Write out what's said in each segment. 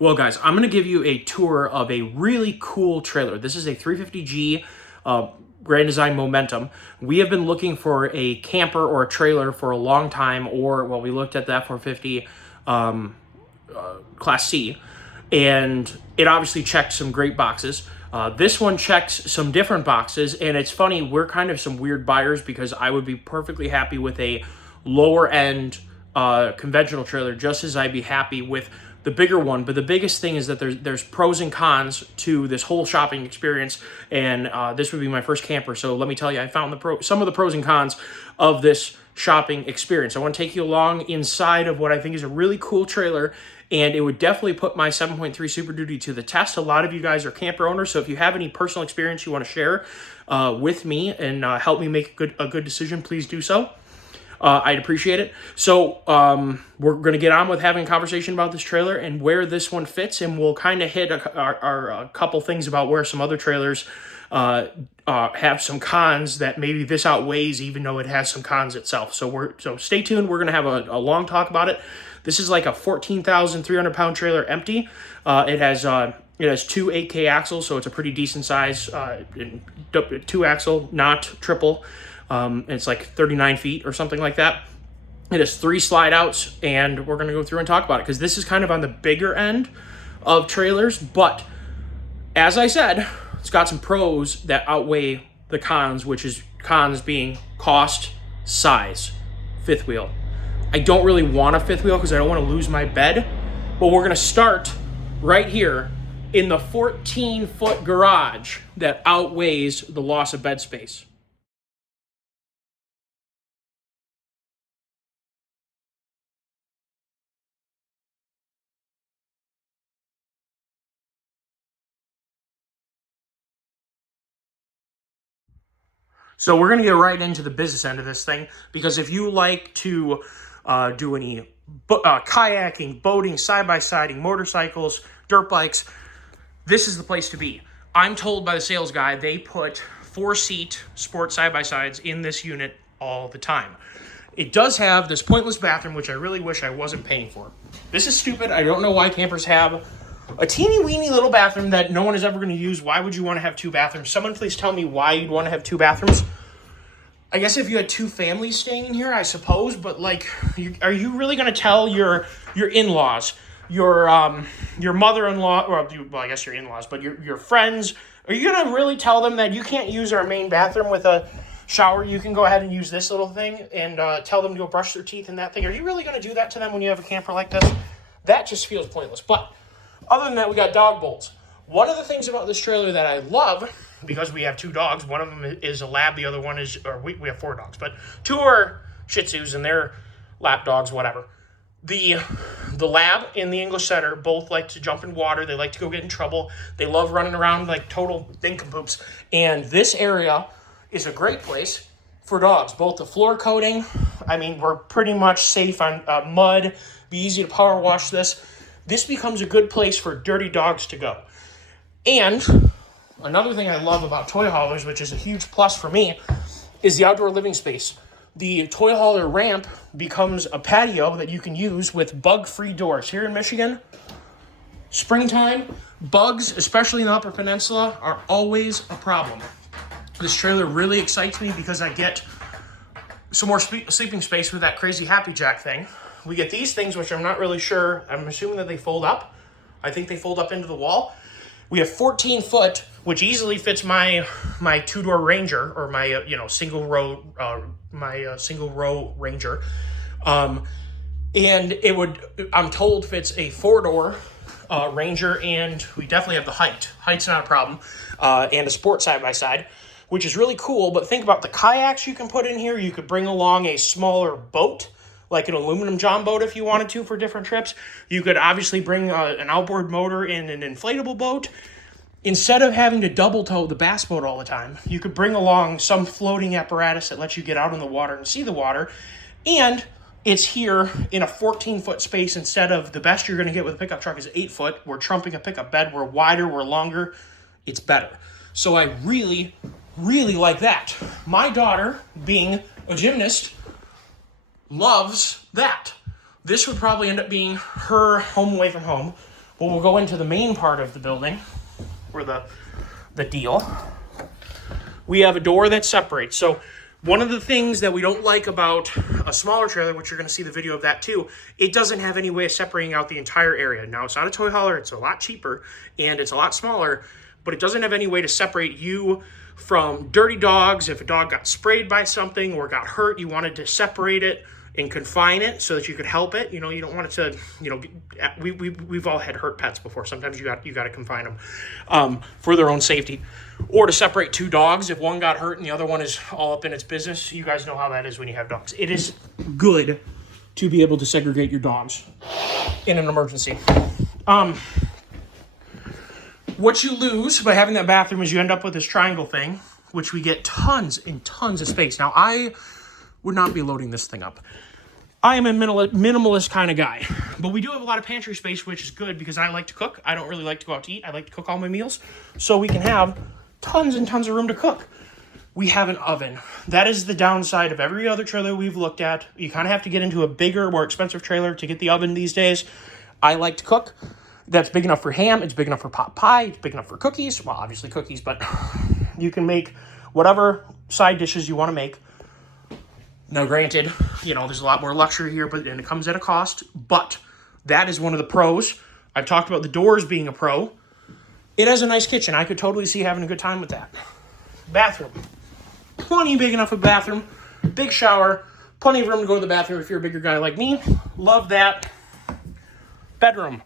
Well, guys, I'm going to give you a tour of a really cool trailer. This is a 350G Grand Design Momentum. We have been looking for a camper or a trailer for a long time, well, we looked at the F-450 Class C, and it obviously checked some great boxes. This one checks some different boxes, and it's funny, we're kind of some weird buyers because I would be perfectly happy with a lower end conventional trailer, just as I'd be happy with the bigger one. But the biggest thing is that there's pros and cons to this whole shopping experience, and this would be my first camper, so let me tell you, I found some of the pros and cons of this shopping experience. I want to take you along inside of what I think is a really cool trailer, and it would definitely put my 7.3 Super Duty to the test. A lot of you guys are camper owners, so if you have any personal experience you want to share with me and help me make a good decision, please do so. I'd appreciate it. So we're going to get on with having a conversation about this trailer and where this one fits, and we'll kind of hit a couple things about where some other trailers have some cons that maybe this outweighs, even though it has some cons itself. So stay tuned. We're going to have a long talk about it. This is like a 14,300 pound trailer empty. It has 2 8K axles, so it's a pretty decent size 2-axle, not triple. It's like 39 feet or something like that. It has 3 slide outs, and we're going to go through and talk about it because this is kind of on the bigger end of trailers. But as I said, it's got some pros that outweigh the cons, which is cons being cost, size, fifth wheel. I don't really want a fifth wheel because I don't want to lose my bed, but we're going to start right here in the 14-foot garage that outweighs the loss of bed space. So we're going to get right into the business end of this thing, because if you like to do any kayaking, boating, side-by-siding, motorcycles, dirt bikes, this is the place to be. I'm told by the sales guy they put 4-seat sport side-by-sides in this unit all the time. It does have this pointless bathroom, which I really wish I wasn't paying for. This is stupid. I don't know why campers have a teeny weeny little bathroom that no one is ever going to use. Why would you want to have 2 bathrooms? Someone please tell me why you'd want to have 2 bathrooms. I guess if you had 2 families staying in here, I suppose, but like, are you really going to tell your in-laws, your mother-in-law, well, I guess your in-laws, but your friends, are you going to really tell them that you can't use our main bathroom with a shower? You can go ahead and use this little thing, and tell them to go brush their teeth in that thing? Are you really going to do that to them when you have a camper like this? That just feels pointless. But other than that, we got dog bowls. One of the things about this trailer that I love, because we have 2 dogs, one of them is a lab, the other one is, or we have 4 dogs, but 2 are Shih Tzus and they're lap dogs, whatever. The lab and the English setter both like to jump in water. They like to go get in trouble. They love running around like total nincompoops. And this area is a great place for dogs. Both the floor coating, I mean, we're pretty much safe on mud. Be easy to power wash this. This becomes a good place for dirty dogs to go. And another thing I love about toy haulers, which is a huge plus for me, is the outdoor living space. The toy hauler ramp becomes a patio that you can use with bug-free doors. Here in Michigan, springtime, bugs, especially in the Upper Peninsula, are always a problem. This trailer really excites me because I get some more sleeping space with that crazy Happy Jack thing. We get these things, which I'm not really sure. I'm assuming that they fold up. I think they fold up into the wall. We have 14 foot, which easily fits my 2-door Ranger, or my single row Ranger, and it would, I'm told, fits a 4-door Ranger, and we definitely have the height. Height's not a problem, and a sport side by side, which is really cool. But think about the kayaks you can put in here. You could bring along a smaller boat, like an aluminum john boat if you wanted to for different trips. You could obviously bring an outboard motor in an inflatable boat. Instead of having to double tow the bass boat all the time, you could bring along some floating apparatus that lets you get out in the water and see the water. And it's here in a 14-foot space instead of the best you're going to get with a pickup truck is 8 foot. We're trumping a pickup bed. We're wider. We're longer. It's better. So I really, really like that. My daughter, being a gymnast, loves that. This would probably end up being her home away from home. But we'll go into the main part of the building, or the deal. We have a door that separates. So one of the things that we don't like about a smaller trailer, which you're going to see the video of that too, it doesn't have any way of separating out the entire area. Now, it's not a toy hauler, it's a lot cheaper, and it's a lot smaller, but it doesn't have any way to separate you from dirty dogs. If a dog got sprayed by something or got hurt, you wanted to separate it and confine it so that you could help it. You know, you don't want it to, you know, we've all had hurt pets before. Sometimes you got to confine them for their own safety, or to separate two dogs if one got hurt and the other one is all up in its business. You guys know how that is when you have dogs. It is good to be able to segregate your dogs in an emergency. What you lose by having that bathroom is you end up with this triangle thing, which we get tons and tons of space. Now, I would not be loading this thing up. I am a minimalist kind of guy, but we do have a lot of pantry space, which is good because I like to cook. I don't really like to go out to eat. I like to cook all my meals, so we can have tons and tons of room to cook. We have an oven. That is the downside of every other trailer we've looked at. You kind of have to get into a bigger, more expensive trailer to get the oven these days. I like to cook. That's big enough for ham. It's big enough for pot pie. It's big enough for cookies. Well, obviously cookies, but you can make whatever side dishes you want to make. Now, granted, you know, there's a lot more luxury here, and it comes at a cost, but that is one of the pros. I've talked about the doors being a pro. It has a nice kitchen. I could totally see having a good time with that. Bathroom. Plenty big enough of a bathroom. Big shower. Plenty of room to go to the bathroom if you're a bigger guy like me. Love that. Bedroom.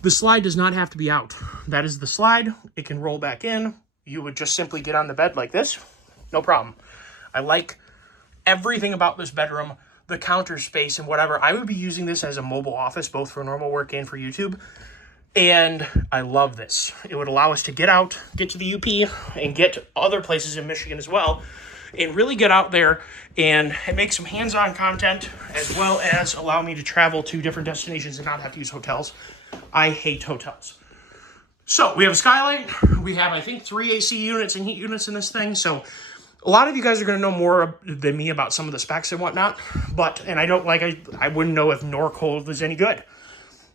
The slide does not have to be out. That is the slide. It can roll back in. You would just simply get on the bed like this. No problem. I like everything about this bedroom, the counter space and whatever. I would be using this as a mobile office, both for normal work and for YouTube. And I love this. It would allow us to get out, get to the UP, and get to other places in Michigan as well, and really get out there and make some hands-on content, as well as allow me to travel to different destinations and not have to use hotels. I hate hotels. So we have a skylight. We have, I think, 3 AC units and heat units in this thing. So a lot of you guys are going to know more than me about some of the specs and whatnot. But, and I wouldn't know if Norcold was any good.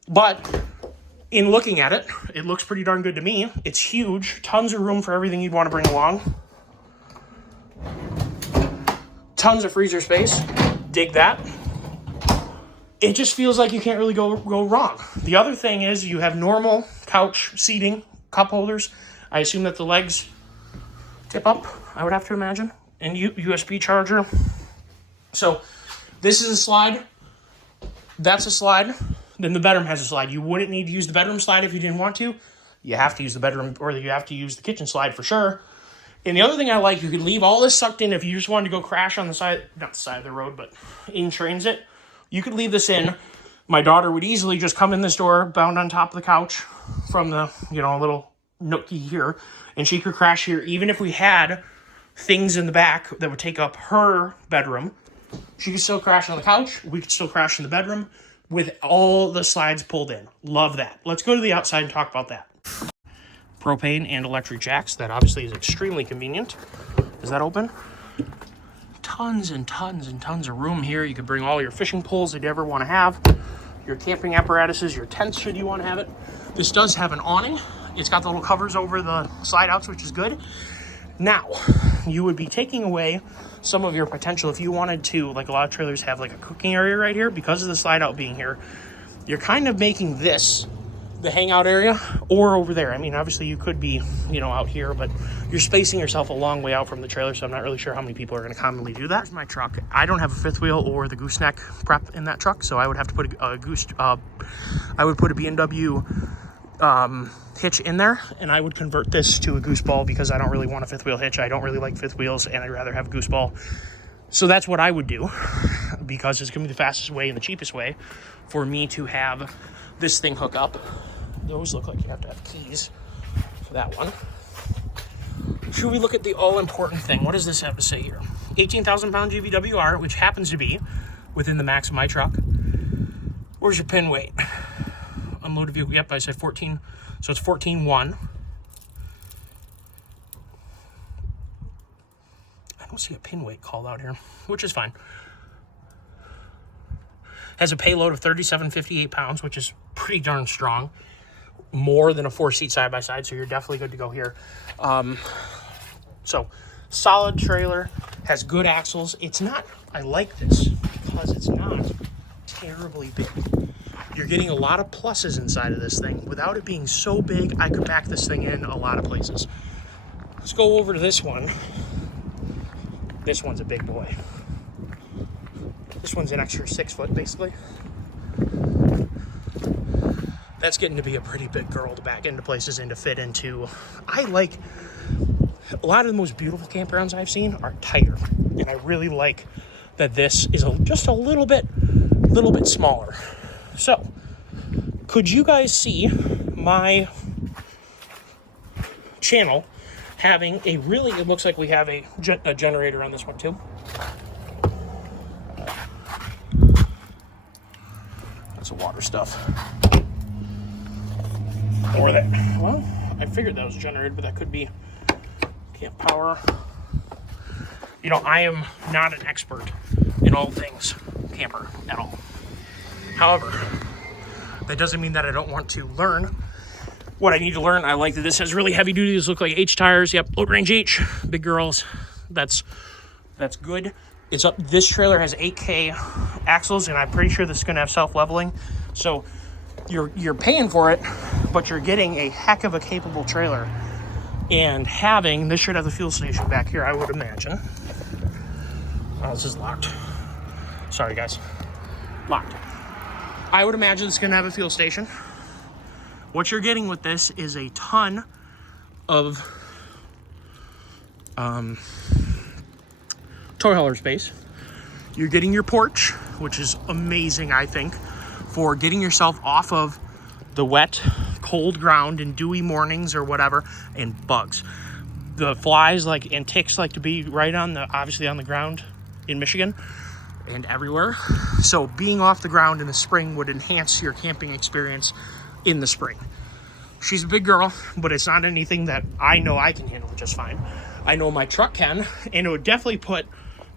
But in looking at it, it looks pretty darn good to me. It's huge. Tons of room for everything you'd want to bring along. Tons of freezer space. Dig that. It just feels like you can't really go wrong. The other thing is you have normal couch seating, cup holders. I assume that the legs tip up, I would have to imagine. And USB charger. So this is a slide. That's a slide. Then the bedroom has a slide. You wouldn't need to use the bedroom slide if you didn't want to. You have to use the bedroom, or you have to use the kitchen slide for sure. And the other thing I like, you could leave all this sucked in if you just wanted to go crash on the side, not the side of the road, but in transit. You could leave this in. My daughter would easily just come in this door, bound on top of the couch from the, little nookie here, and she could crash here. Even if we had things in the back that would take up her bedroom, she could still crash on the couch. We could still crash in the bedroom with all the slides pulled in. Love that. Let's go to the outside and talk about that. Propane and electric jacks. That obviously is extremely convenient. Is that open? Tons and tons and tons of room here. You could bring all your fishing poles that you ever want to have, your camping apparatuses, your tents should you want to have it. This does have an awning. It's got the little covers over the slide outs, which is good. Now, you would be taking away some of your potential if you wanted to, like a lot of trailers have like a cooking area right here. Because of the slide out being here, you're kind of making this the hangout area, or over there. I mean, obviously you could be, out here, but you're spacing yourself a long way out from the trailer, so I'm not really sure how many people are going to commonly do that. Here's my truck. I don't have a fifth wheel or the gooseneck prep in that truck, so I would have to put I would put a B&W hitch in there, and I would convert this to a goose ball because I don't really want a fifth wheel hitch. I don't really like fifth wheels, and I'd rather have a goose ball. So that's what I would do, because it's going to be the fastest way and the cheapest way for me to have this thing hook up. Those look like you have to have keys for that one. Should we look at the all-important thing? What does this have to say here? 18,000 pound GVWR, which happens to be within the max of my truck. Where's your pin weight? Unloaded vehicle, yep, I said 14, so it's 14.1. I don't see a pin weight called out here, which is fine. Has a payload of 37.58 pounds, which is pretty darn strong. more than a 4-seat side-by-side, so you're definitely good to go here. So solid trailer, has good axles. It's not, I like this because it's not terribly big. You're getting a lot of pluses inside of this thing. Without it being so big, I could back this thing in a lot of places. Let's go over to this one. This one's a big boy. This one's an extra 6 foot, basically. That's getting to be a pretty big girl to back into places and to fit into. I like, a lot of the most beautiful campgrounds I've seen are tighter. And I really like that this is just a little bit smaller. So, could you guys see my channel having a really, it looks like we have a generator on this one too. That's the water stuff. Or that, well, I figured that was generated, but that could be camp power. You know, I am not an expert in all things camper at all. However, that doesn't mean that I don't want to learn what I need to learn. I like that this has really heavy duty. These look like H tires. Yep, load range H, big girls. That's good. It's up. This trailer has 8K axles, and I'm pretty sure this is going to have self-leveling. So you're paying for it, but you're getting a heck of a capable trailer. And having this should have the fuel station back here, I would imagine. Oh, this is locked. Sorry, guys. Locked. I would imagine it's going to have a fuel station. What you're getting with this is a ton of toy hauler space. You're getting your porch, which is amazing, I think, for getting yourself off of the wet, cold ground and dewy mornings or whatever, and bugs. The flies and ticks like to be right on obviously on the ground in Michigan and everywhere. So being off the ground in the spring would enhance your camping experience in the spring. She's a big girl, but it's not anything that I know I can handle just fine. I know my truck can, and it would definitely put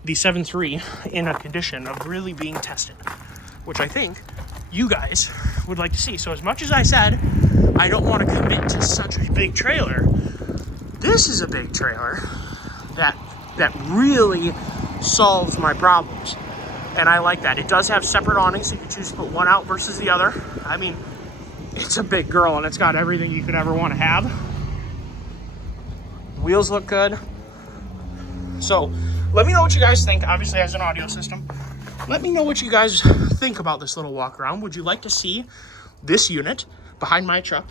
the 7.3 in a condition of really being tested, which I think you guys would like to see. So as much as I said I don't want to commit to such a big trailer, this is a big trailer that really solves my problems. And I like that. It does have separate awnings, so you can choose to put one out versus the other. I mean, it's a big girl, and it's got everything you could ever want to have. Wheels look good. So, let me know what you guys think. Obviously, it has an audio system. Let me know what you guys think about this little walk around. Would you like to see this unit behind my truck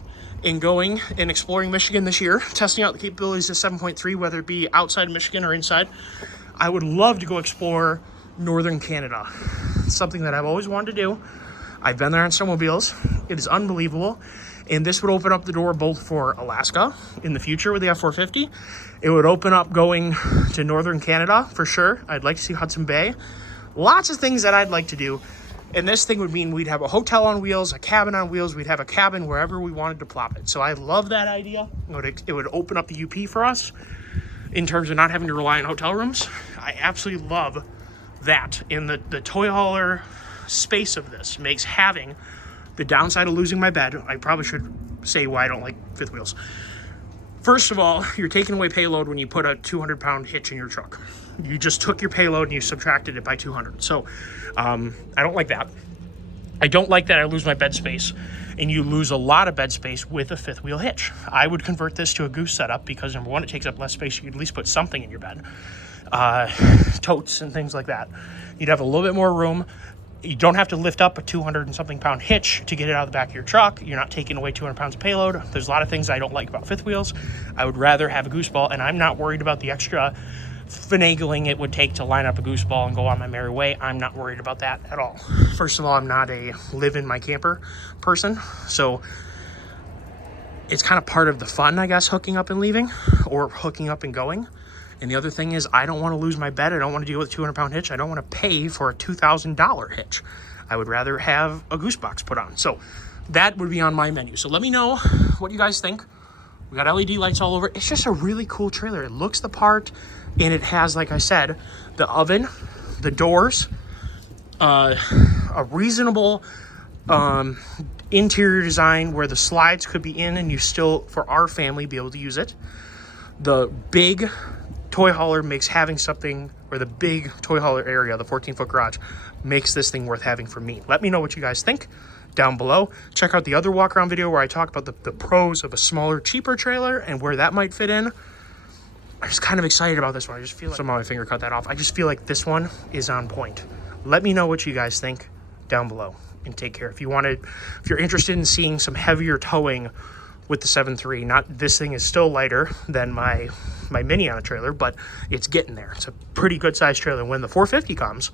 and going and exploring Michigan this year, testing out the capabilities of 7.3, whether it be outside Michigan or inside? I would love to go explore northern Canada. It's something that I've always wanted to do. I've been there on snowmobiles. It is unbelievable. And this would open up the door both for Alaska in the future with the F450. It would open up going to northern Canada for sure. I'd like to see Hudson Bay. Lots of things that I'd like to do. And this thing would mean we'd have a hotel on wheels, a cabin on wheels. We'd have a cabin wherever we wanted to plop it. So I love that idea. It would open up the UP for us in terms of not having to rely on hotel rooms. I absolutely love that. And the toy hauler space of this makes having the downside of losing my bed. I probably should say why I don't like fifth wheels. First of all, you're taking away payload when you put a 200-pound hitch in your truck. You just took your payload and you subtracted it by 200. So I don't like that. I don't like that I lose my bed space, and you lose a lot of bed space with a fifth wheel hitch. I would convert this to a goose setup because, number one, it takes up less space. You could at least put something in your bed. Totes and things like that. You'd have a little bit more room. You don't have to lift up a 200 and something pound hitch to get it out of the back of your truck. You're not taking away 200 pounds of payload. There's a lot of things I don't like about fifth wheels. I would rather have a goose ball, and I'm not worried about the extra finagling it would take to line up a goose ball and go on my merry way. I'm not worried about that at all. First of all, I'm not a live in my camper person, so it's kind of part of the fun, I guess, hooking up and leaving, or hooking up and going. And the other thing is, I don't want to lose my bed. I don't want to deal with a 200-pound hitch. I don't want to pay for a $2,000 hitch. I would rather have a goose box put on. So that would be on my menu. So let me know what you guys think. We got LED lights all over. It's just a really cool trailer. It looks the part, and it has, like I said, the oven, the doors, a reasonable interior design where the slides could be in and you still, for our family, be able to use it. The big toy hauler makes having something, or the big toy hauler area, the 14-foot garage, makes this thing worth having for me. Let me know what you guys think down below. Check out the other walk around video where I talk about the pros of a smaller, cheaper trailer and where that might fit in. I'm just kind of excited about this one. I just feel like somehow my finger cut that off. I just feel like this one is on point. Let me know what you guys think down below, and take care. If you're interested in seeing some heavier towing with the 7.3, not this thing is still lighter than my mini on a trailer, but it's getting there. It's a pretty good sized trailer. When the 450 comes,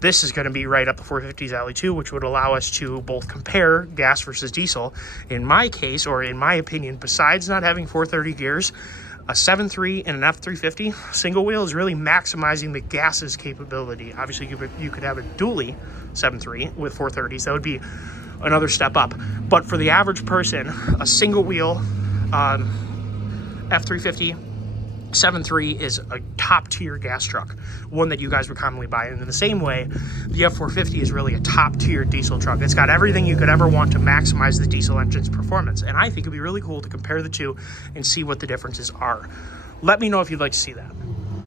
this is going to be right up the 450's alley too, which would allow us to both compare gas versus diesel. In my case, or in my opinion, besides not having 430 gears, a 7.3 and an F350 single wheel is really maximizing the gas's capability. Obviously, you could have a dually 7.3 with 430s. That would be another step up. But for the average person, a single wheel F350 7.3 is a top tier gas truck, one that you guys would commonly buy. And in the same way, the F450 is really a top tier diesel truck. It's got everything you could ever want to maximize the diesel engine's performance. And I think it'd be really cool to compare the two and see what the differences are. Let me know if you'd like to see that.